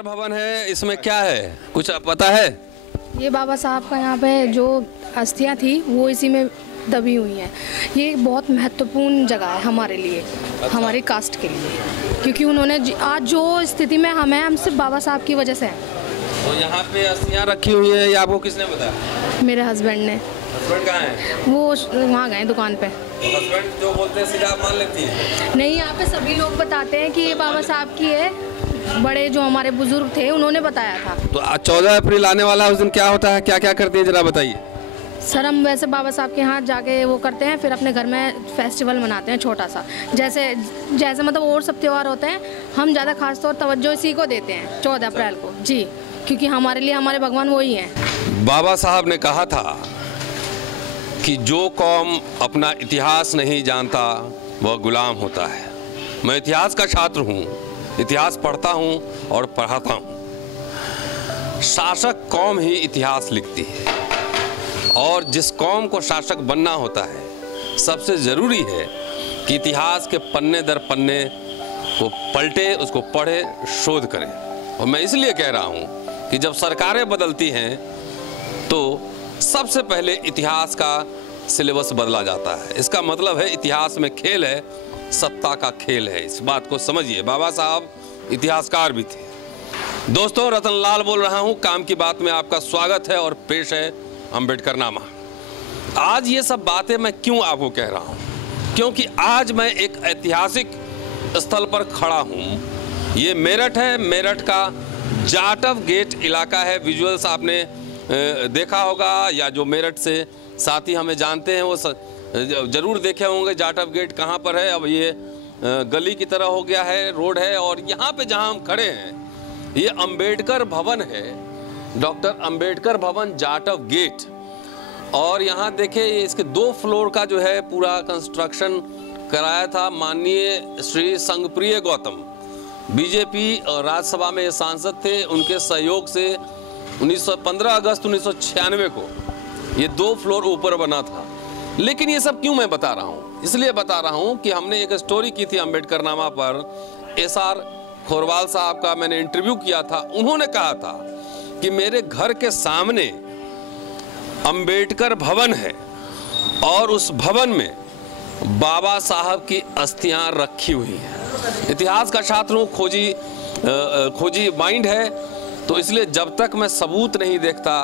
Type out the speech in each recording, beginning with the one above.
अम्बेडकर भवन है, इसमें क्या है कुछ पता है? ये बाबा साहब का यहाँ पे जो अस्थियाँ थी वो इसी में दबी हुई हैं। ये बहुत महत्वपूर्ण जगह है हमारे लिए, हमारी कास्ट के लिए, क्योंकि उन्होंने आज जो स्थिति में हम सिर्फ बाबा साहब की वजह से हैं। तो यहाँ पे अस्थियाँ रखी हुई है, ये आपको किसने बताया? मेरे हस्बैंड ने। हस्बैंड कहाँ है? वो वहाँ गए दुकान पे। तो हस्बैंड जो बोलते हैं सीधा आप मान लेती है? नहीं, यहाँ पे सभी लोग बताते हैं कि ये बाबा साहब की है। बड़े जो हमारे बुजुर्ग थे उन्होंने बताया था। तो आज 14 अप्रैल आने वाला है, उस दिन क्या होता है, क्या क्या करती है जरा बताइए। सर हम वैसे बाबा साहब के यहाँ जाके वो करते हैं, फिर अपने घर में फेस्टिवल मनाते हैं छोटा सा, जैसे मतलब और सब त्यौहार होते हैं, हम ज़्यादा खास तौर तवज्जो इसी को देते हैं 14 अप्रैल को जी, क्योंकि हमारे लिए हमारे भगवान वही हैं। बाबा साहब ने कहा था कि जो कौम अपना इतिहास नहीं जानता वह गुलाम होता है। मैं इतिहास का छात्र हूँ, इतिहास पढ़ता हूँ और पढ़ाता हूँ। शासक कौम ही इतिहास लिखती है और जिस कौम को शासक बनना होता है सबसे ज़रूरी है कि इतिहास के पन्ने दर पन्ने को पलटे, उसको पढ़े, शोध करें। और मैं इसलिए कह रहा हूँ कि जब सरकारें बदलती हैं तो सबसे पहले इतिहास का सिलेबस बदला जाता है। इसका मतलब है इतिहास में खेल है, सत्ता का खेल है। इस बात को समझिए। बाबा साहब इतिहासकार भी थे। दोस्तों, रतनलाल बोल रहा हूँ, काम की बात में आपका स्वागत है और पेश है अम्बेडकरनामा। आज ये सब बातें मैं क्यों आपको कह रहा हूँ? क्योंकि आज मैं एक ऐतिहासिक स्थल पर खड़ा हूँ। ये मेरठ है, मेरठ का जाटव गेट इलाका है। विजुअल्स आपने देखा होगा, या जो मेरठ से साथी हमें जानते हैं वो जरूर देखे होंगे जाटव गेट कहाँ पर है। अब ये गली की तरह हो गया है, रोड है, और यहाँ पे जहाँ हम खड़े हैं ये अम्बेडकर भवन है, डॉक्टर अम्बेडकर भवन जाटव गेट। और यहाँ देखिए इसके 2 फ्लोर का जो है पूरा कंस्ट्रक्शन कराया था माननीय श्री संघप्रिय गौतम, बीजेपी और राज्यसभा में ये सांसद थे। उनके सहयोग से 15 अगस्त 1996 को ये 2 फ्लोर ऊपर बना था। लेकिन ये सब क्यों मैं बता रहा हूँ? इसलिए बता रहा हूँ कि हमने एक स्टोरी की थी अम्बेडकरनामा पर। SR खोरवाल साहब का मैंने इंटरव्यू किया था। उन्होंने कहा था कि मेरे घर के सामने अम्बेडकर भवन है और उस भवन में बाबा साहब की अस्थियां रखी हुई हैं। इतिहास का छात्र हूँ, खोजी माइंड है, तो इसलिए जब तक मैं सबूत नहीं देखता,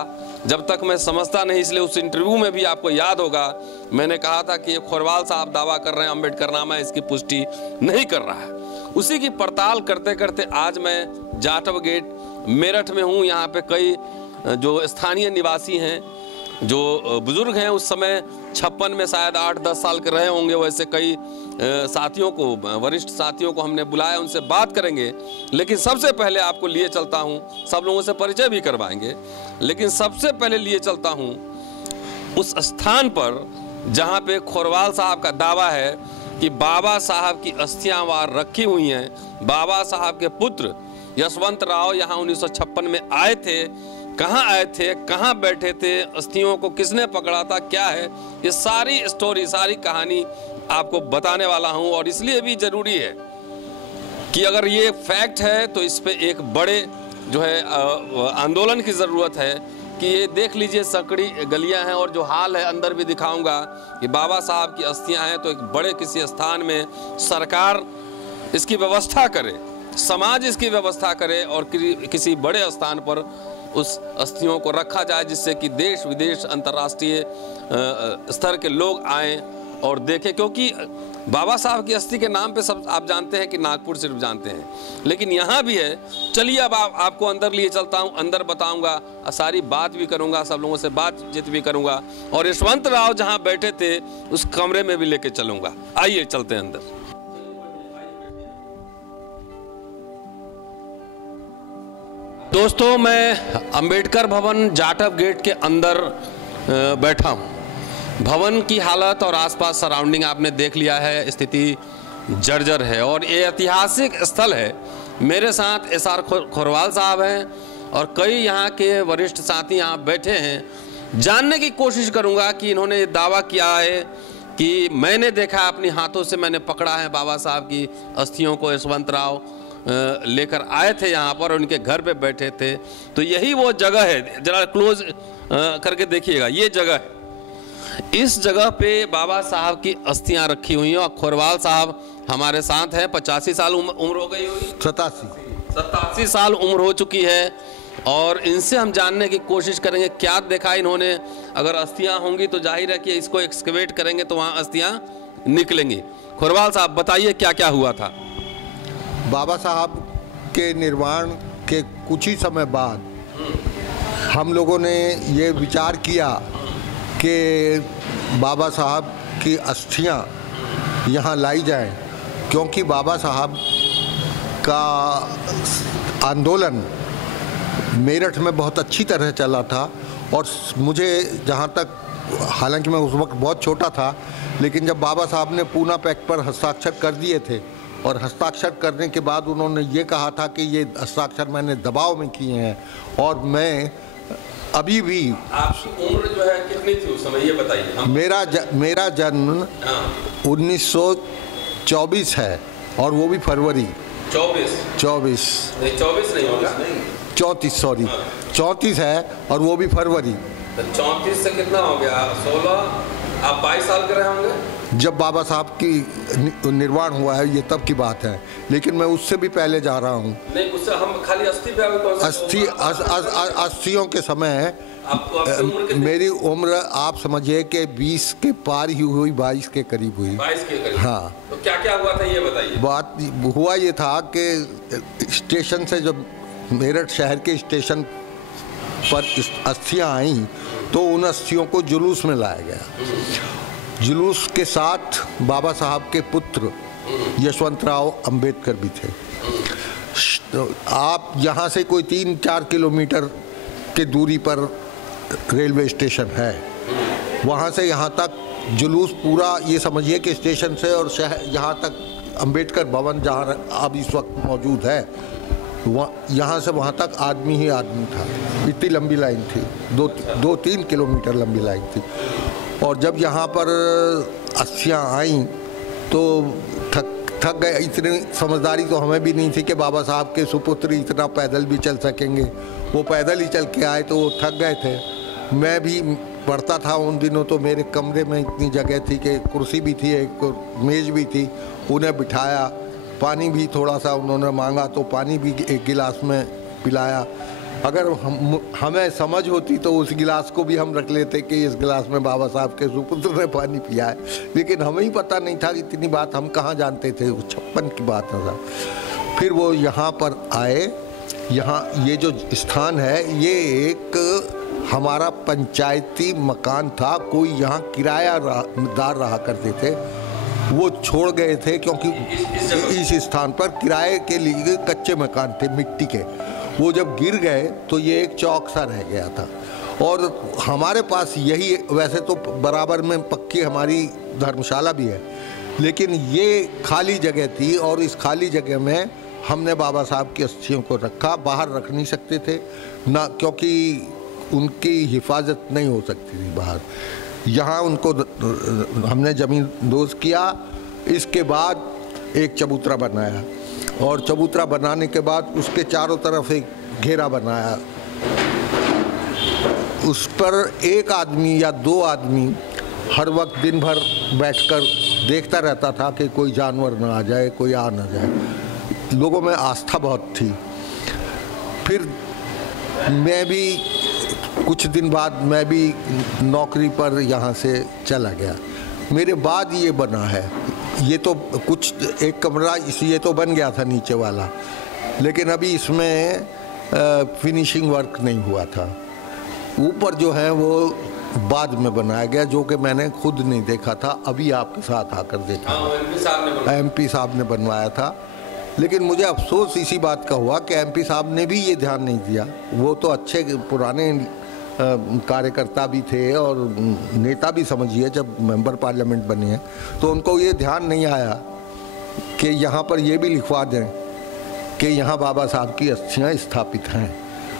जब तक मैं समझता नहीं, इसलिए उस इंटरव्यू में भी आपको याद होगा मैंने कहा था कि ये खोरवाल साहब दावा कर रहे हैं अम्बेडकरनामा इसकी पुष्टि नहीं कर रहा है। उसी की पड़ताल करते करते आज मैं जाटव गेट मेरठ में हूँ। यहाँ पे कई जो स्थानीय निवासी हैं, जो बुजुर्ग हैं, उस समय 56 में शायद 8-10 साल के रहे होंगे, वैसे कई साथियों को, वरिष्ठ साथियों को हमने बुलाया, उनसे बात करेंगे। लेकिन सबसे पहले आपको लिए चलता हूँ, सब लोगों से परिचय भी करवाएंगे, लेकिन सबसे पहले लिए चलता हूँ उस स्थान पर जहाँ पे खोरवाल साहब का दावा है कि बाबा साहब की अस्थियां वहाँ रखी हुई हैं। बाबा साहब के पुत्र यशवंत राव यहाँ 1956 में आए थे। कहाँ आए थे, कहाँ बैठे थे, अस्थियों को किसने पकड़ा था, क्या है, ये सारी स्टोरी, सारी कहानी आपको बताने वाला हूँ। और इसलिए भी जरूरी है कि अगर ये फैक्ट है तो इस पे एक बड़े जो है आंदोलन की ज़रूरत है कि ये देख लीजिए सकड़ी गलियां हैं और जो हाल है अंदर भी दिखाऊंगा कि बाबा साहब की अस्थियां हैं। तो एक बड़े किसी स्थान में सरकार इसकी व्यवस्था करे, समाज इसकी व्यवस्था करे और किसी बड़े स्थान पर उस अस्थियों को रखा जाए, जिससे कि देश विदेश अंतर्राष्ट्रीय स्तर के लोग आएँ और देखें। क्योंकि बाबा साहब की अस्थि के नाम पे सब आप जानते हैं कि नागपुर सिर्फ जानते हैं, लेकिन यहाँ भी है। चलिए अब आपको अंदर लिए चलता हूँ, अंदर बताऊँगा, सारी बात भी करूँगा, सब लोगों से बातचीत भी करूँगा और यशवंत राव जहाँ बैठे थे उस कमरे में भी लेके चलूँगा। आइए चलते हैं अंदर। दोस्तों, मैं अम्बेडकर भवन जाटव गेट के अंदर बैठा हूँ। भवन की हालत और आसपास सराउंडिंग आपने देख लिया है, स्थिति जर्जर है और ये ऐतिहासिक स्थल है। मेरे साथ SR खोरवाल साहब हैं और कई यहाँ के वरिष्ठ साथी यहाँ बैठे हैं। जानने की कोशिश करूँगा कि इन्होंने ये दावा किया है कि मैंने देखा, अपने हाथों से मैंने पकड़ा है बाबा साहब की अस्थियों को, यशवंत राव लेकर आए थे यहाँ पर, उनके घर पे बैठे थे। तो यही वो जगह है, जरा क्लोज करके देखिएगा, ये जगह है। इस जगह पे बाबा साहब की अस्थियां रखी हुई हैं। और खोरवाल साहब हमारे साथ हैं। 85 साल उम्र हो गई होगी, 87 साल उम्र हो चुकी है। और इनसे हम जानने की कोशिश करेंगे क्या देखा इन्होंने। अगर अस्थियां होंगी तो जाहिर है कि इसको एक्सकवेट करेंगे तो वहाँ अस्थियां निकलेंगी। खोरवाल साहब बताइए क्या क्या हुआ था। बाबा साहब के निर्वाण के कुछ ही समय बाद हम लोगों ने ये विचार किया कि बाबा साहब की अस्थियां यहाँ लाई जाएं, क्योंकि बाबा साहब का आंदोलन मेरठ में बहुत अच्छी तरह चला था। और मुझे जहाँ तक, हालांकि मैं उस वक्त बहुत छोटा था, लेकिन जब बाबा साहब ने पूना पैक्ट पर हस्ताक्षर कर दिए थे और हस्ताक्षर करने के बाद उन्होंने ये कहा था कि ये हस्ताक्षर मैंने दबाव में किए हैं। और मैं अभी भी, आपकी उम्र जो है कितनी थी उस समय, ये बताइए। मेरा जन्म 1924 है, और वो भी फरवरी 24 नहीं होगा, 34 सॉरी 34 है, और वो भी फरवरी। 34 से कितना हो गया, 16, आप 22 साल के रहे होंगे जब बाबा साहब की निर्वाण हुआ है, ये तब की बात है। लेकिन मैं उससे भी पहले जा रहा हूँ। नहीं, उससे हम खाली अस्थियों के समय मेरी उम्र आप समझिए कि 20 के पार ही हुई, 22 के करीब हुई। 22 के करीब। हाँ। तो क्या क्या हुआ था ये बताइए। बात हुआ ये था कि स्टेशन से जब मेरठ शहर के स्टेशन पर अस्थियां आईं तो उन अस्थियों को जुलूस में लाया गया। जुलूस के साथ बाबा साहब के पुत्र यशवंतराव अंबेडकर भी थे। तो आप यहाँ से कोई 3-4 किलोमीटर के दूरी पर रेलवे स्टेशन है। वहाँ से यहाँ तक जुलूस पूरा, ये समझिए कि स्टेशन से और शहर यहाँ तक अंबेडकर भवन जहाँ अब इस वक्त मौजूद है, यहाँ से वहाँ तक आदमी ही आदमी था। इतनी लंबी लाइन थी, 2-3 किलोमीटर लंबी लाइन थी। और जब यहाँ पर अस्थियाँ आईं तो थक गए। इतनी समझदारी तो हमें भी नहीं थी कि बाबा साहब के सुपुत्र इतना पैदल भी चल सकेंगे। वो पैदल ही चल के आए तो वो थक गए थे। मैं भी पढ़ता था उन दिनों, तो मेरे कमरे में इतनी जगह थी कि कुर्सी भी थी, एक मेज़ भी थी। उन्हें बिठाया, पानी भी थोड़ा सा उन्होंने मांगा तो पानी भी एक गिलास में पिलाया। अगर हमें समझ होती तो उस गिलास को भी हम रख लेते कि इस गिलास में बाबा साहब के सुपुत्र ने पानी पिया है। लेकिन हमें ही पता नहीं था, इतनी बात हम कहाँ जानते थे, 56 की बात था। फिर वो यहाँ पर आए। यहाँ ये जो स्थान है, ये एक हमारा पंचायती मकान था। कोई यहाँ किरायादार रहा करते थे, वो छोड़ गए थे क्योंकि इस स्थान पर किराए के लिए कच्चे मकान थे मिट्टी के। वो जब गिर गए तो ये एक चौक सा रह गया था। और हमारे पास यही, वैसे तो बराबर में पक्की हमारी धर्मशाला भी है, लेकिन ये खाली जगह थी। और इस खाली जगह में हमने बाबा साहब की अस्थियों को रखा। बाहर रख नहीं सकते थे ना, क्योंकि उनकी हिफाजत नहीं हो सकती थी बाहर। यहाँ उनको हमने ज़मीन दोज किया। इसके बाद एक चबूतरा बनाया, और चबूतरा बनाने के बाद उसके चारों तरफ एक घेरा बनाया। उस पर एक आदमी या 2 आदमी हर वक्त दिन भर बैठकर देखता रहता था कि कोई जानवर ना आ जाए, कोई आ ना जाए। लोगों में आस्था बहुत थी। फिर मैं भी कुछ दिन बाद मैं भी नौकरी पर यहाँ से चला गया। मेरे बाद ये बना है। ये तो कुछ एक कमरा ये तो बन गया था नीचे वाला, लेकिन अभी इसमें फिनिशिंग वर्क नहीं हुआ था। ऊपर जो है वो बाद में बनाया गया, जो कि मैंने खुद नहीं देखा था, अभी आपके साथ आकर देखा। MP साहब ने बनवाया था। लेकिन मुझे अफसोस इसी बात का हुआ कि MP साहब ने भी ये ध्यान नहीं दिया। वो तो अच्छे पुराने कार्यकर्ता भी थे और नेता भी समझिए, जब मेंबर पार्लियामेंट बने हैं तो उनको ये ध्यान नहीं आया कि यहाँ पर ये भी लिखवा दें कि यहाँ बाबा साहब की अस्थियाँ स्थापित हैं।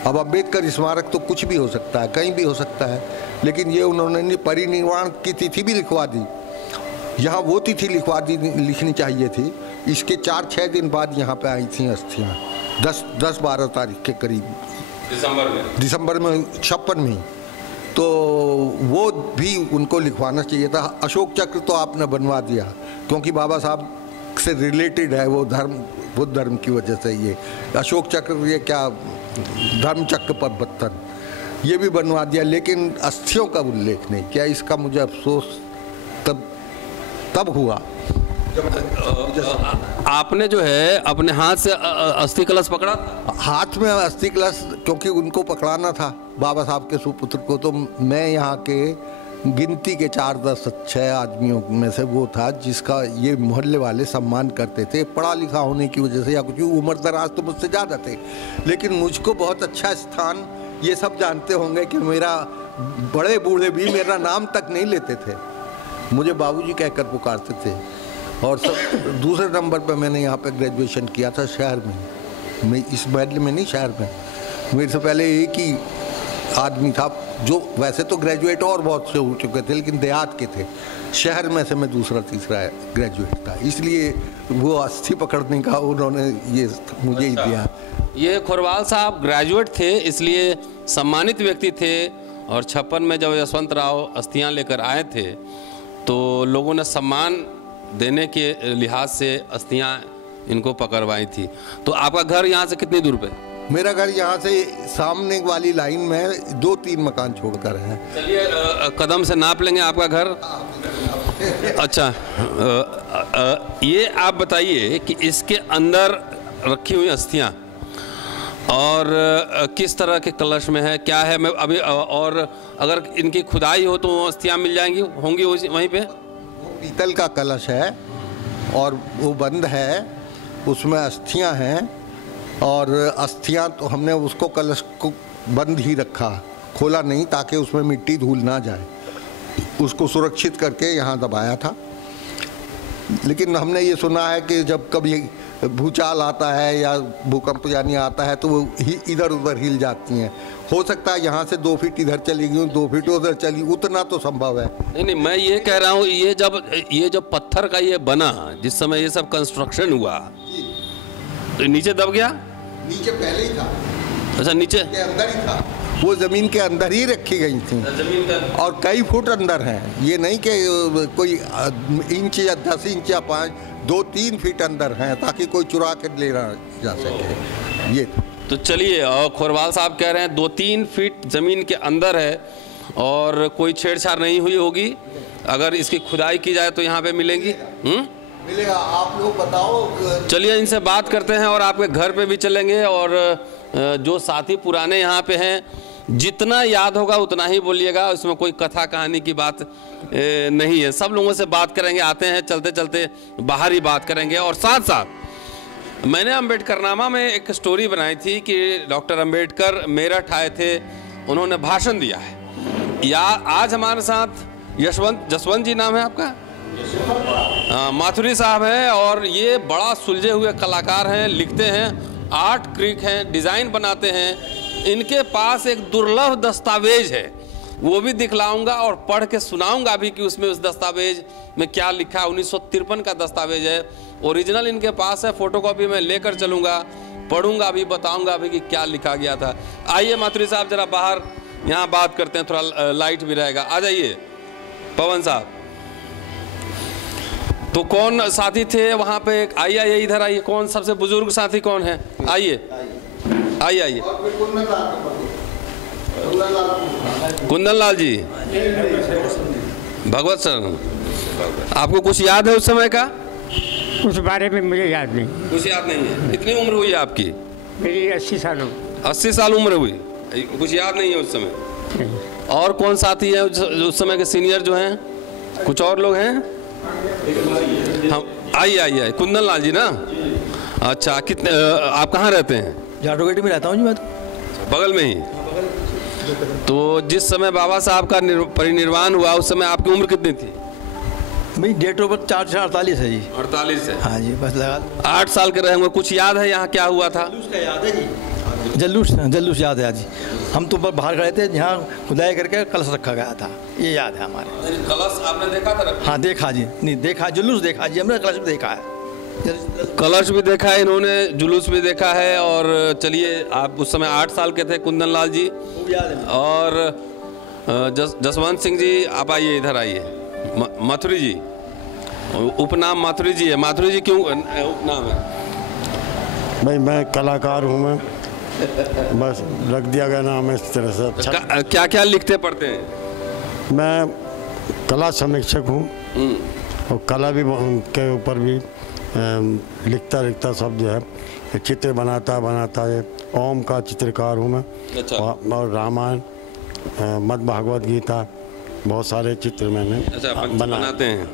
अब अम्बेडकर स्मारक तो कुछ भी हो सकता है, कहीं भी हो सकता है, लेकिन ये उन्होंने परिनिर्वाण की तिथि भी लिखवा दी। यहाँ वो तिथि लिखनी चाहिए थी इसके 4-6 दिन बाद यहाँ पे आई थी अस्थियाँ, 10-12 तारीख के करीब, दिसंबर में 56 में। तो वो भी उनको लिखवाना चाहिए था। अशोक चक्र तो आपने बनवा दिया क्योंकि बाबा साहब से रिलेटेड है वो धर्म, बुद्ध धर्म की वजह से ये अशोक चक्र, ये क्या धर्म चक्र पर बत्तन, ये भी बनवा दिया, लेकिन अस्थियों का उल्लेख नहीं किया। इसका मुझे अफसोस तब हुआ आपने जो है अपने हाथ से अस्थि कलश पकड़ा? हाथ में अस्थि कलश, क्योंकि उनको पकड़ाना था बाबा साहब के सुपुत्र को, तो मैं यहाँ के गिनती के 4-10-6 आदमियों में से वो था जिसका ये मोहल्ले वाले सम्मान करते थे, पढ़ा लिखा होने की वजह से या कुछ, उम्र दराज तो मुझसे ज़्यादा थे, लेकिन मुझको बहुत अच्छा स्थान, ये सब जानते होंगे कि मेरा बड़े बूढ़े भी मेरा नाम तक नहीं लेते थे, मुझे बाबूजी कहकर पुकारते थे। और सब दूसरे नंबर पर मैंने यहाँ पे ग्रेजुएशन किया था शहर में, मैं इस महल में नहीं, शहर में। मेरे से पहले एक ही आदमी था जो वैसे तो ग्रेजुएट और बहुत से हो चुके थे, लेकिन देहात के थे। शहर में से मैं दूसरा तीसरा ग्रेजुएट था, इसलिए वो अस्थि पकड़ने का उन्होंने ये मुझे ही दिया। ये खोरवाल साहब ग्रेजुएट थे, इसलिए सम्मानित व्यक्ति थे। और 56 में जब यशवंत राव अस्थियाँ लेकर आए थे तो लोगों ने सम्मान देने के लिहाज से अस्थियाँ इनको पकड़वाई थी। तो आपका घर यहाँ से कितनी दूर पे? मेरा घर यहाँ से सामने वाली लाइन में 2-3 मकान छोड़कर है। चलिए कदम से नाप लेंगे आपका घर। अच्छा, ये आप बताइए कि इसके अंदर रखी हुई अस्थियाँ और किस तरह के कलश में है, क्या है? मैं अभी, और अगर इनकी खुदाई हो तो अस्थियाँ मिल जाएंगी, होंगी वहीं पे? पीतल का कलश है और वो बंद है, उसमें अस्थियां हैं, और अस्थियां तो हमने उसको कलश को बंद ही रखा, खोला नहीं, ताकि उसमें मिट्टी धूल ना जाए, उसको सुरक्षित करके यहाँ दबाया था। लेकिन हमने ये सुना है कि जब कभी भूचाल आता है या भूकंप यानी आता है तो वो इधर उधर हिल जाती हैं। हो सकता है यहाँ से 2 फीट इधर चली गई, 2 फीट उधर चली, उतना तो संभव है। नहीं, मैं ये कह रहा हूँ, ये जब पत्थर का ये बना, जिस समय ये सब कंस्ट्रक्शन हुआ तो नीचे दब गया? नीचे पहले ही था। अच्छा, नीचे के अंदर ही था, वो जमीन के अंदर ही रखी गई थी, और कई फुट अंदर हैं, ये नहीं कि कोई इंच या 10 इंच या 2-3 फीट अंदर हैं, ताकि कोई चुरा कर ले जा सके। ये तो चलिए, और खोरवाल साहब कह रहे हैं 2-3 फीट ज़मीन के अंदर है और कोई छेड़छाड़ नहीं हुई होगी। अगर इसकी खुदाई की जाए तो यहाँ पे मिलेंगी। मिलेगा, आप लोग बताओ। चलिए इनसे बात करते हैं और आपके घर पे भी चलेंगे, और जो साथी पुराने यहाँ पे हैं, जितना याद होगा उतना ही बोलिएगा, उसमें कोई कथा कहानी की बात नहीं है। सब लोगों से बात करेंगे, आते हैं चलते चलते बाहर ही बात करेंगे। और साथ साथ मैंने अम्बेडकरनामा में एक स्टोरी बनाई थी कि डॉक्टर अम्बेडकर मेरठ आए थे, उन्होंने भाषण दिया है। या आज हमारे साथ जसवंत जी नाम है आपका, माथुरी साहब हैं, और ये बड़ा सुलझे हुए कलाकार हैं, लिखते हैं, आर्ट क्रिक हैं, डिज़ाइन बनाते हैं। इनके पास एक दुर्लभ दस्तावेज है, वो भी दिखलाऊंगा और पढ़ के सुनाऊंगा भी कि उसमें उस दस्तावेज में क्या लिखा है। 1953 का दस्तावेज है, ओरिजिनल इनके पास है, फोटोकॉपी में लेकर चलूंगा, पढ़ूंगा भी, बताऊंगा भी कि क्या लिखा गया था। आइए माथुरी साहब जरा बाहर यहाँ बात करते हैं, थोड़ा लाइट भी रहेगा। आ जाइए पवन साहब। तो कौन साथी थे वहाँ पे? आइए आइए, इधर आइए। कौन सबसे बुजुर्ग साथी कौन है? आइए आइए आइए। कुंदन लाल जी, भगवत सर, आपको कुछ याद है उस समय का? उस बारे में मुझे याद नहीं। कुछ याद नहीं है? कितनी उम्र हुई आपकी? मेरी 80 साल हो। 80 साल उम्र हुई, कुछ याद नहीं है उस समय? नहीं। और कौन साथी है उस समय के सीनियर जो हैं? कुछ और लोग हैं? हम आइए आइए। कुंदन लाल जी ना? अच्छा, कितने आप कहाँ रहते हैं? जाटोगेटी में रहता हूँ जी मैं तो। बगल में ही। तो जिस समय बाबा साहब का परिनिर्वाण हुआ उस समय आपकी उम्र कितनी थी? मेरी डेट ऑफ बर्थ 4 से 48 है जी। 48 है? हाँ जी, बस लगा। 8 साल के रहे होंगे। कुछ याद है यहाँ क्या हुआ था? जुलूस का याद है जी। जल्लूस याद है जी। हम तो बाहर खड़े थे, यहाँ खुदाई करके कलश रखा गया था, ये याद है हमारे। कलश आपने देखा था? हाँ देखा जी, नहीं देखा, जुलूस देखा जी हमने, कलश में देखा है। कलश भी देखा है इन्होंने, जुलूस भी देखा है। और चलिए, आप उस समय 8 साल के थे कुंदन लाल जी। और जसवंत सिंह जी, आप आइए, इधर आइए। माथुरी जी, उपनाम माथुरी जी है। माथुरी जी क्यों उपनाम है? भाई मैं कलाकार हूँ, मैं बस रख दिया गया नाम है इस तरह से। अच्छा, क्या क्या लिखते पढ़ते हैं? मैं कला समीक्षक हूँ और कला भी के ऊपर भी लिखता सब जो है चित्र बनाता है। ओम का चित्रकार हूँ मैं। अच्छा। और रामायण, मद भागवत गीता, बहुत सारे चित्र मैंने बनाते हैं।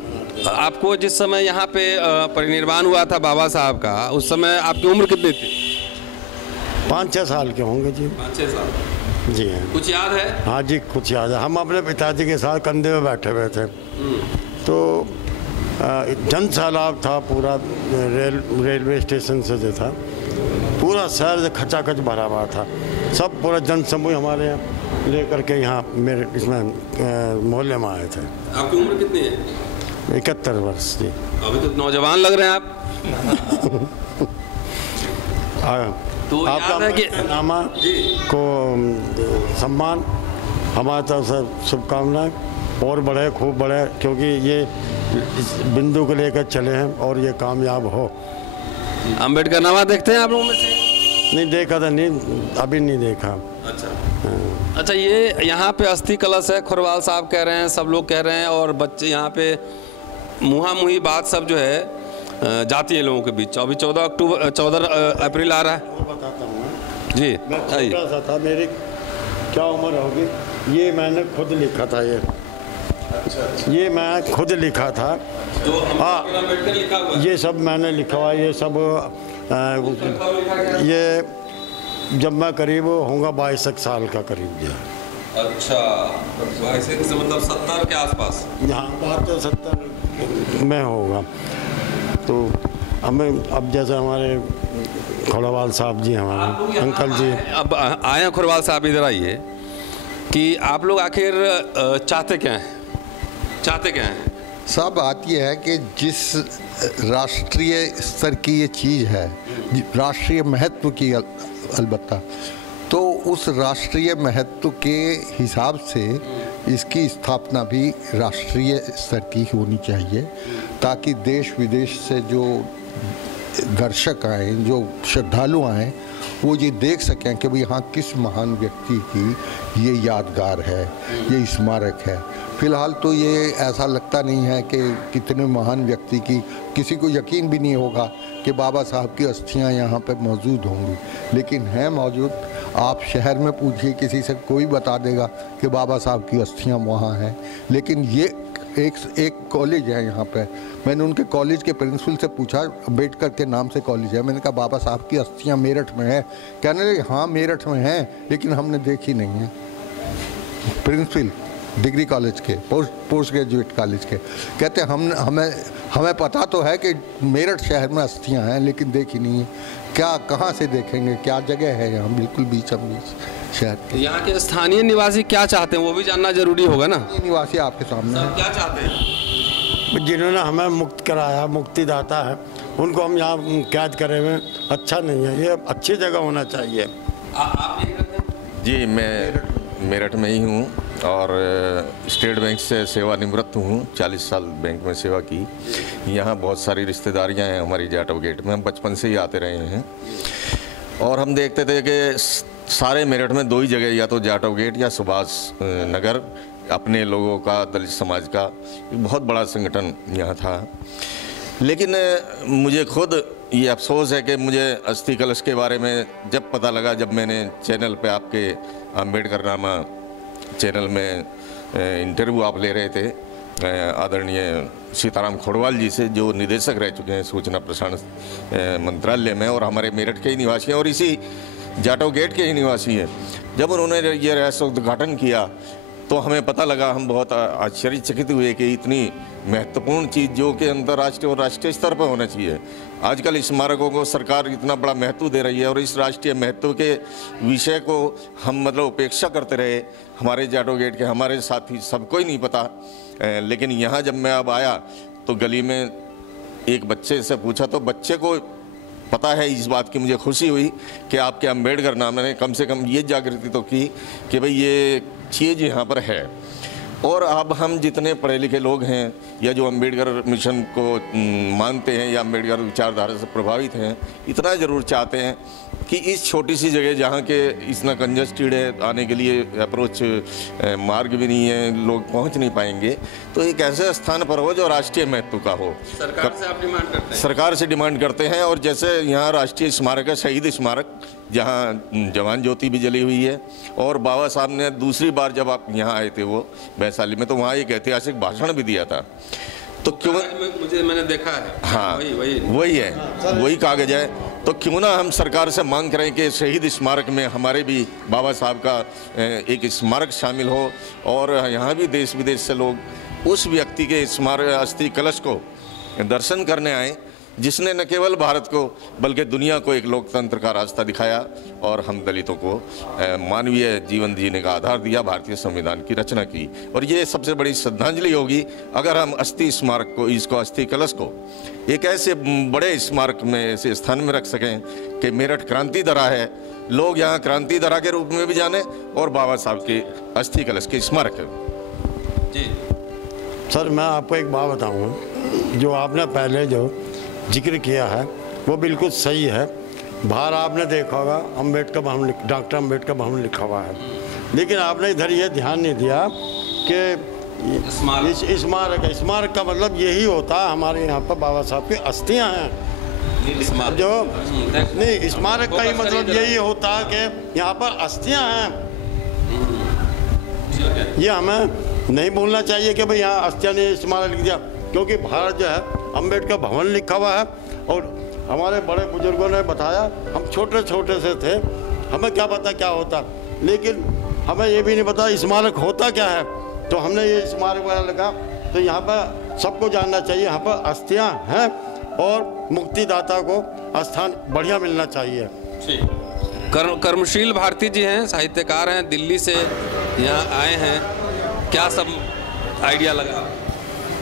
आपको जिस समय यहाँ पे परिनिर्वाण हुआ था बाबा साहब का, उस समय आपकी उम्र कितनी थी? 5-6 साल के होंगे जी। 5-6 साल। जी हाँ। कुछ याद है? हाँ जी, कुछ याद है। हम अपने पिताजी के साथ कंधे में बैठे हुए थे, तो जन सैलाब था पूरा। रेलवे स्टेशन से जो था पूरा शहर खचाखच भरा हुआ था। सब पूरा जन समूह हमारे यहाँ लेकर के यहाँ मेरे इसमें मोहल्ले में आए थे। आपकी उम्र कितनी है? 71 वर्ष जी। अभी तो नौजवान लग रहे हैं आप। तो आपका याद है कि नामा को सम्मान, हमारी तरफ से शुभकामनाएं, और बढ़े, खूब बढ़े, क्योंकि ये इस बिंदु को लेकर चले हैं और ये कामयाब हो। अम्बेडकर नामा देखते हैं आप लोगों में से? नहीं देखा था, नहीं अभी नहीं देखा। अच्छा। अच्छा, ये यहाँ पे अस्थि कलश है, खुरवाल साहब कह रहे हैं, सब लोग कह रहे हैं, और बच्चे यहाँ पे मुहा मुही बात सब जो है जाती है लोगों के बीच। अभी 14 अप्रैल आ रहा है। बताता हूँ जी। मैं छोटा सा था, मेरी क्या उम्र होगी, ये मैंने खुद लिखा था। ये मैं खुद लिखा था। हाँ, ये सब मैंने लिखा हुआ। ये सब ये जब मैं करीब होऊंगा 22 साल का करीब जो। अच्छा, 22 से मतलब 70 के आसपास। यहाँ बात तो 70 में होगा। तो हमें अब जैसे हमारे खुरवाल साहब जी, हमारे अंकल जी अब आए हैं। खुरवाल साहब इधर आइए कि आप लोग आखिर चाहते क्या हैं? सब बात यह है कि जिस राष्ट्रीय स्तर की ये चीज़ है, राष्ट्रीय महत्व की अलबत्ता, तो उस राष्ट्रीय महत्व के हिसाब से इसकी स्थापना भी राष्ट्रीय स्तर की होनी चाहिए, ताकि देश विदेश से जो दर्शक आए, जो श्रद्धालु आए, वो ये देख सकें कि भाई हाँ, किस महान व्यक्ति की ये यादगार है, ये स्मारक है। फिलहाल तो ये ऐसा लगता नहीं है कि कितने महान व्यक्ति की, किसी को यकीन भी नहीं होगा कि बाबा साहब की अस्थियां यहाँ पे मौजूद होंगी, लेकिन हैं मौजूद। आप शहर में पूछिए किसी से, कोई बता देगा कि बाबा साहब की अस्थियां वहाँ हैं। लेकिन ये एक कॉलेज है यहाँ पे। मैंने उनके कॉलेज के प्रिंसिपल से पूछा, अम्बेडकर के नाम से कॉलेज है। मैंने कहा बाबा साहब की अस्थियां मेरठ में है? कहने लगे हाँ मेरठ में हैं, लेकिन हमने देखी नहीं है। प्रिंसिपल डिग्री कॉलेज के, पोस्ट ग्रेजुएट कॉलेज के, कहते हमें पता तो है कि मेरठ शहर में अस्थियां हैं, लेकिन देखी नहीं है। क्या, कहाँ से देखेंगे? क्या जगह है यहाँ, बिल्कुल बीचों बीच शहर के। यहाँ के स्थानीय निवासी क्या चाहते हैं वो भी जानना जरूरी होगा ना। निवासी आपके सामने है। क्या चाहते हैं? जिन्होंने हमें मुक्त कराया, मुक्तिदाता है, उनको हम यहाँ कैद करे हुए अच्छा नहीं है। ये अच्छी जगह होना चाहिए। आप यही करते हैं? जी, मैं मेरठ में ही हूँ और स्टेट बैंक से सेवानिवृत्त हूँ। 40 साल बैंक में सेवा की। यहाँ बहुत सारी रिश्तेदारियाँ हैं हमारी जाटव गेट में। हम बचपन से ही आते रहे हैं और हम देखते थे कि सारे मेरठ में 2 ही जगह, या तो जाटव गेट या सुभाष नगर, अपने लोगों का, दलित समाज का बहुत बड़ा संगठन यहाँ था। लेकिन मुझे खुद ये अफसोस है कि मुझे अस्थि कलश के बारे में जब पता लगा, जब मैंने चैनल पे आपके अम्बेडकर नामा चैनल में इंटरव्यू आप ले रहे थे आदरणीय सीताराम खोड़वाल जी से, जो निदेशक रह चुके हैं सूचना प्रसारण मंत्रालय में और हमारे मेरठ के ही निवासी हैं और इसी जाटव गेट के ही निवासी हैं। जब उन्होंने ये रहस्य उद्घाटन किया तो हमें पता लगा, हम बहुत आश्चर्यचकित हुए कि इतनी महत्वपूर्ण चीज़ जो कि अंतर्राष्ट्रीय और राष्ट्रीय स्तर पर होना चाहिए। आजकल स्मारकों को सरकार इतना बड़ा महत्व दे रही है और इस राष्ट्रीय महत्व के विषय को हम मतलब उपेक्षा करते रहे। हमारे जाटव गेट के हमारे साथी सबको ही नहीं पता। लेकिन यहाँ जब मैं अब आया तो गली में एक बच्चे से पूछा तो बच्चे को पता है। इस बात की मुझे खुशी हुई कि आपके अम्बेडकर नाम ने कम से कम ये जागृति तो की कि भाई ये चीज़ यहाँ पर है। और अब हम जितने पढ़े लिखे लोग हैं या जो अम्बेडकर मिशन को मानते हैं या अम्बेडकर विचारधारा से प्रभावित हैं, इतना ज़रूर चाहते हैं कि इस छोटी सी जगह जहाँ के इतना कंजस्टेड है, आने के लिए अप्रोच मार्ग भी नहीं है, लोग पहुँच नहीं पाएंगे, तो एक ऐसे स्थान पर हो जो राष्ट्रीय महत्व का हो। सरकार से आप डिमांड करते हैं? सरकार से डिमांड करते हैं। और जैसे यहाँ राष्ट्रीय स्मारक है, शहीद स्मारक, जहाँ जवान ज्योति भी जली हुई है। और बाबा साहब ने दूसरी बार जब आप यहाँ आए थे वो वैशाली में, तो वहाँ एक ऐतिहासिक भाषण भी दिया था। तो क्यों, मैंने देखा है। हाँ वही है, वही कागज है। तो क्यों ना हम सरकार से मांग करें कि शहीद स्मारक में हमारे भी बाबा साहब का एक स्मारक शामिल हो, और यहाँ भी देश विदेश से लोग उस व्यक्ति के स्मारक अस्थि कलश को दर्शन करने आए जिसने न केवल भारत को बल्कि दुनिया को एक लोकतंत्र का रास्ता दिखाया और हम दलितों को मानवीय जीवन जीने का आधार दिया, भारतीय संविधान की रचना की। और ये सबसे बड़ी श्रद्धांजलि होगी अगर हम अस्थि स्मारक को, इसको अस्थि कलश को एक ऐसे बड़े स्मारक में, ऐसे स्थान में रख सकें कि मेरठ क्रांति दरा है, लोग यहाँ क्रांति दरा के रूप में भी जाने और बाबा साहब के अस्थि कलश के स्मारक है। जी सर, मैं आपको एक बात बताऊँ, जो आपने पहले जो जिक्र किया है वो बिल्कुल सही है। बाहर आपने देखा होगा अम्बेडकर भवन, डॉक्टर अम्बेडकर भवन लिखा हुआ है, लेकिन आपने इधर ये ध्यान नहीं दिया कि स्मारक का मतलब यही होता है हमारे यहाँ पर बाबा साहब की अस्थियाँ हैं। जो नहीं, स्मारक का ही मतलब यही होता है कि यहाँ पर अस्थियाँ हैं। ये हमें नहीं बोलना चाहिए कि भाई यहाँ अस्थियाँ नहीं, स्मारक लिख दिया, क्योंकि भारत जो है अम्बेडकर भवन लिखा हुआ है। और हमारे बड़े बुजुर्गों ने बताया, हम छोटे छोटे से थे, हमें क्या पता क्या होता, लेकिन हमें ये भी नहीं पता स्मारक होता क्या है। तो हमने ये स्मारक वगैरह लगा, तो यहाँ पर सबको जानना चाहिए यहाँ पर अस्थियाँ हैं और मुक्तिदाता को स्थान बढ़िया मिलना चाहिए। कर्मशील भारती जी हैं, साहित्यकार हैं, दिल्ली से यहाँ आए हैं, क्या सब आइडिया लगा?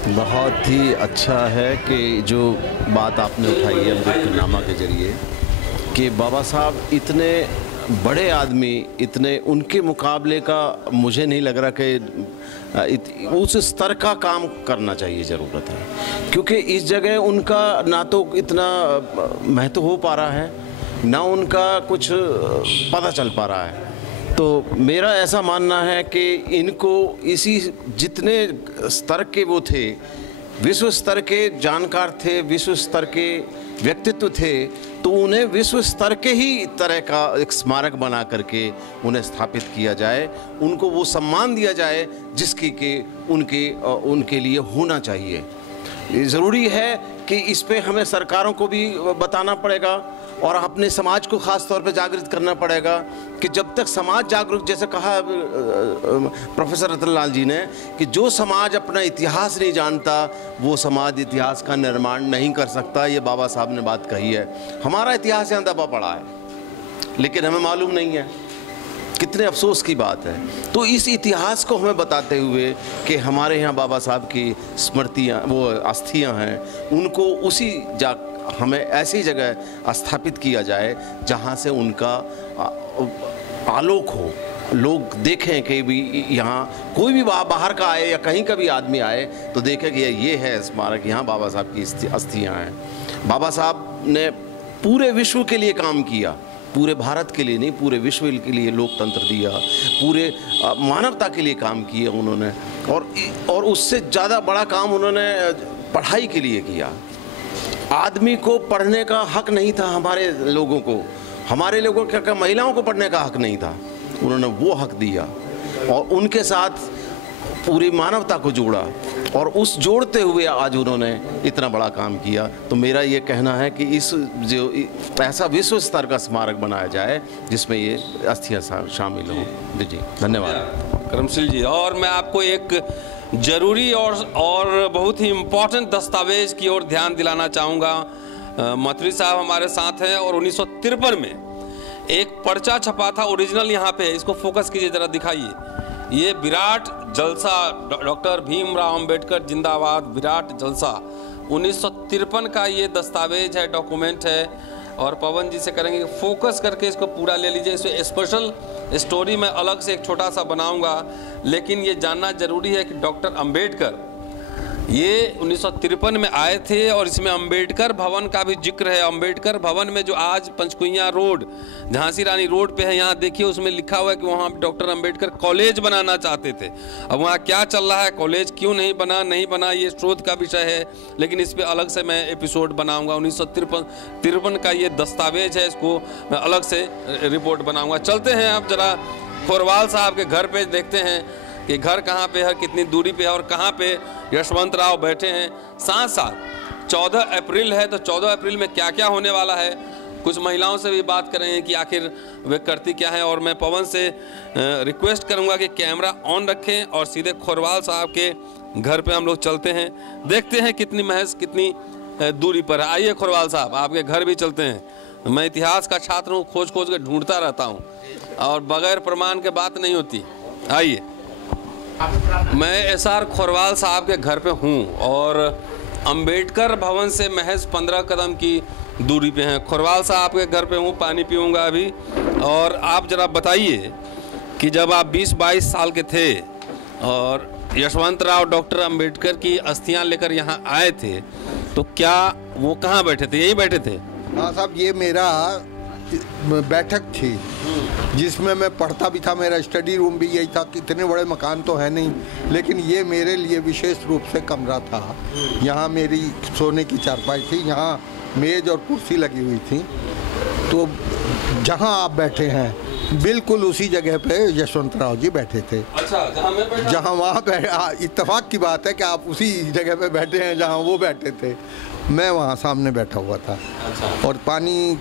बहुत ही अच्छा है कि जो बात आपने उठाई है अम्बेडकरनामा के जरिए कि बाबा साहब इतने बड़े आदमी, इतने उनके मुकाबले का मुझे नहीं लग रहा कि उस स्तर का काम करना चाहिए, ज़रूरत है। क्योंकि इस जगह उनका ना तो इतना महत्व हो पा रहा है, ना उनका कुछ पता चल पा रहा है। तो मेरा ऐसा मानना है कि इनको इसी जितने स्तर के वो थे, विश्व स्तर के जानकार थे, विश्व स्तर के व्यक्तित्व थे, तो उन्हें विश्व स्तर के ही तरह का एक स्मारक बना करके उन्हें स्थापित किया जाए, उनको वो सम्मान दिया जाए जिसकी कि उनके लिए होना चाहिए। ज़रूरी है कि इस पे हमें सरकारों को भी बताना पड़ेगा और अपने समाज को ख़ास तौर पे जागृत करना पड़ेगा कि जब तक समाज जागरूक, जैसे कहा प्रोफेसर रतनलाल जी ने कि जो समाज अपना इतिहास नहीं जानता वो समाज इतिहास का निर्माण नहीं कर सकता। ये बाबा साहब ने बात कही है। हमारा इतिहास यहाँ दबा पड़ा है लेकिन हमें मालूम नहीं है, कितने अफसोस की बात है। तो इस इतिहास को हमें बताते हुए कि हमारे यहाँ बाबा साहब की स्मृतियाँ, वो अस्थियाँ हैं, उनको हमें ऐसी जगह स्थापित किया जाए जहाँ से उनका आलोक हो, लोग देखें कि भी यहाँ कोई भी बाहर का आए या कहीं का भी आदमी आए तो देखे कि ये है स्मारक, यहाँ बाबा साहब की अस्थियाँ हैं। बाबा साहब ने पूरे विश्व के लिए काम किया, पूरे भारत के लिए नहीं, पूरे विश्व के लिए लोकतंत्र दिया, पूरे मानवता के लिए काम किया उन्होंने। और उससे ज़्यादा बड़ा काम उन्होंने पढ़ाई के लिए किया। आदमी को पढ़ने का हक नहीं था, हमारे लोगों को क्या महिलाओं को पढ़ने का हक नहीं था, उन्होंने वो हक दिया और उनके साथ पूरी मानवता को जोड़ा और उस जोड़ते हुए आज उन्होंने इतना बड़ा काम किया। तो मेरा ये कहना है कि इस जो ऐसा विश्व स्तर का स्मारक बनाया जाए जिसमें ये अस्थियाँ शामिल हों। जी धन्यवाद कर्मशील जी। और मैं आपको एक जरूरी और बहुत ही इम्पोर्टेंट दस्तावेज की ओर ध्यान दिलाना चाहूँगा। मथुरी साहब हमारे साथ हैं और 1953 में एक पर्चा छपा था, ओरिजिनल यहाँ पे है, इसको फोकस कीजिए जरा, दिखाइए। ये विराट जलसा, डॉक्टर भीमराव अंबेडकर जिंदाबाद विराट जलसा 1953 का ये दस्तावेज है, डॉक्यूमेंट है। और पवन जी से करेंगे फोकस करके इसको पूरा ले लीजिए। इसमें स्पेशल स्टोरी मैं अलग से एक छोटा सा बनाऊंगा, लेकिन ये जानना जरूरी है कि डॉक्टर अंबेडकर ये 1953 में आए थे और इसमें अंबेडकर भवन का भी जिक्र है। अंबेडकर भवन में जो आज पंचकुइया रोड, झांसी रानी रोड पे है, यहाँ देखिए उसमें लिखा हुआ है कि वहाँ डॉक्टर अंबेडकर कॉलेज बनाना चाहते थे। अब वहाँ क्या चल रहा है, कॉलेज क्यों नहीं बना, ये शोध का विषय है, लेकिन इस पर अलग से मैं एपिसोड बनाऊंगा। 1953 का ये दस्तावेज है, इसको मैं अलग से रिपोर्ट बनाऊंगा। चलते हैं अब जरा खोरवाल साहब के घर पे, देखते हैं कि घर कहाँ पे है, कितनी दूरी पे है और कहाँ पे यशवंत राव बैठे हैं। साथ साथ 14 अप्रैल है, तो 14 अप्रैल में क्या क्या होने वाला है, कुछ महिलाओं से भी बात करेंगे कि आखिर वे करती क्या है। और मैं पवन से रिक्वेस्ट करूंगा कि कैमरा ऑन रखें और सीधे खोरवाल साहब के घर पे हम लोग चलते हैं, देखते हैं कितनी महज कितनी दूरी पर है। आइए खोरवाल साहब, आपके घर भी चलते हैं। मैं इतिहास का छात्र हूँ, खोज खोज के ढूंढता रहता हूँ और बगैर प्रमाण के बात नहीं होती। आइए, मैं SR खोरवाल साहब के घर पे हूँ और अंबेडकर भवन से महज 15 कदम की दूरी पे हैं। खोरवाल साहब के घर पे हूँ, पानी पीऊँगा अभी। और आप जरा बताइए कि जब आप 20-22 साल के थे और यशवंत राव डॉक्टर अंबेडकर की अस्थियां लेकर यहाँ आए थे, तो क्या वो कहाँ बैठे थे, यही बैठे थे? हाँ साहब, ये मेरा बैठक थी जिसमें मैं पढ़ता भी था, मेरा स्टडी रूम भी यही था। इतने बड़े मकान तो है नहीं, लेकिन ये मेरे लिए विशेष रूप से कमरा था। यहाँ मेरी सोने की चारपाई थी, यहाँ मेज और कुर्सी लगी हुई थी। तो जहाँ आप बैठे हैं बिल्कुल उसी जगह पे यशवंत राव जी बैठे थे। अच्छा, जहाँ मैं बैठा, जहाँ वहाँ पे इत्तेफाक की बात है कि आप उसी जगह पे बैठे हैं जहाँ वो बैठे थे। मैं वहाँ सामने बैठा हुआ था। अच्छा। और पानी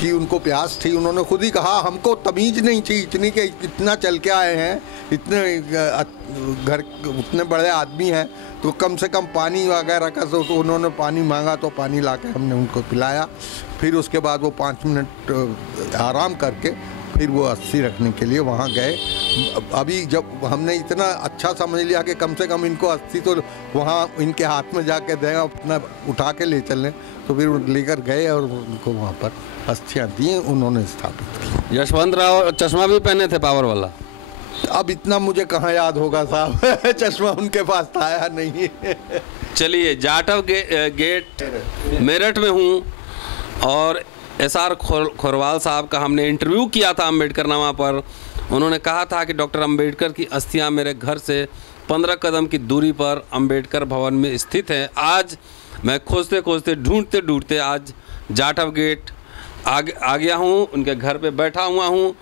की उनको प्यास थी। उन्होंने खुद ही कहा हमको तमीज़ नहीं थी इतनी कि इतना चल के आए हैं, इतने घर उतने बड़े आदमी हैं, तो कम से कम पानी वगैरह का। तो उन्होंने पानी मांगा तो पानी ला के हमने उनको पिलाया। फिर उसके बाद वो 5 मिनट आराम करके फिर वो अस्थि रखने के लिए वहाँ गए। अभी जब हमने इतना अच्छा समझ लिया कि कम से कम इनको अस्थि तो वहाँ इनके हाथ में जाके दें, अपना उठा के ले चलें, तो फिर लेकर गए और उनको वहाँ पर अस्थियाँ दी, उन्होंने स्थापित की। यशवंत राव चश्मा भी पहने थे, पावर वाला? अब इतना मुझे कहाँ याद होगा साहब चश्मा उनके पास था या नहीं। चलिए, जाटव गेट मेरठ में हूँ और SR खोरवाल साहब का हमने इंटरव्यू किया था अम्बेडकर नामा पर। उन्होंने कहा था कि डॉक्टर अंबेडकर की अस्थियां मेरे घर से 15 कदम की दूरी पर अंबेडकर भवन में स्थित हैं। आज मैं खोजते खोजते ढूंढते ढूंढते आज जाटव गेट आ गया हूँ, उनके घर पे बैठा हुआ हूँ।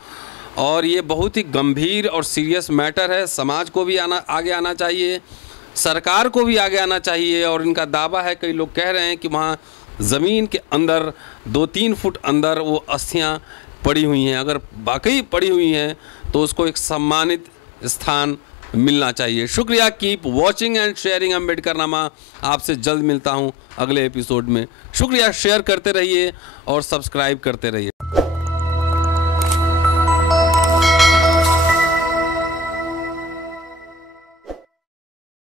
और ये बहुत ही गंभीर और सीरियस मैटर है। समाज को भी आगे आना चाहिए, सरकार को भी आगे आना चाहिए। और इनका दावा है, कई लोग कह रहे हैं कि वहाँ ज़मीन के अंदर 2-3 फुट अंदर वो अस्थियां पड़ी हुई हैं। अगर वाकई पड़ी हुई हैं तो उसको एक सम्मानित स्थान मिलना चाहिए। शुक्रिया, keep watching and sharing Ambedkar नामा। आपसे जल्द मिलता हूं अगले एपिसोड में। शुक्रिया, शेयर करते रहिए और सब्सक्राइब करते रहिए।